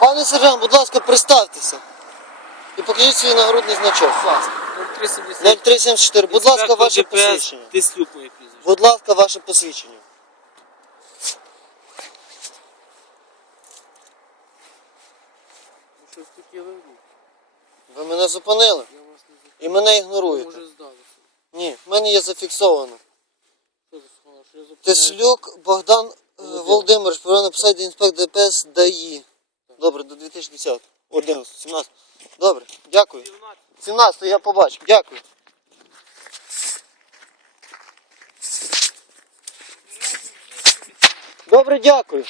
Пане сержант, будь ласка, представтеся. І покажіть свій нагрудний значок. Будь ласка, 0370. 0374. Будь ласка, Інспектор ваше ДПС посвідчення. Тислюк моє прізвище. Будь ласка, ваше посвідчення. Ну таке ви робите? Ви мене зупинили Я вас не запитав. і мене ігноруєте. Може здалося. Ні, в мене є зафіксовано. Що за? Що я? Теслюк Богдан е, Володимир. Володимирович, повинен написати інспектор ДПС ДАІ. Добре, до 2010. 11, 17. Добре, дякую. 17 я побачив. Дякую. Добре, дякую.